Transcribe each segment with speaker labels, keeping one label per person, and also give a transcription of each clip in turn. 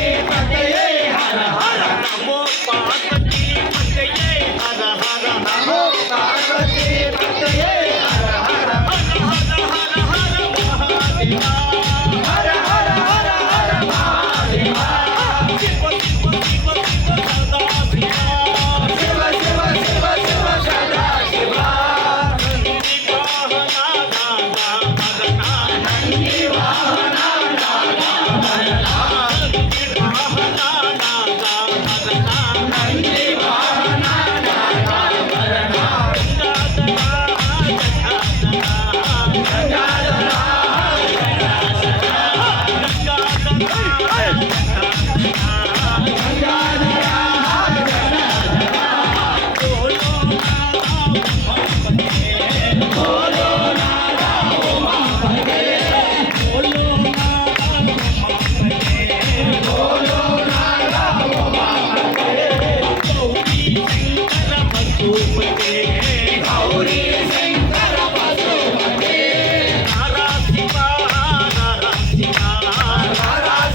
Speaker 1: Yeah.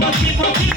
Speaker 2: পাখি পাখি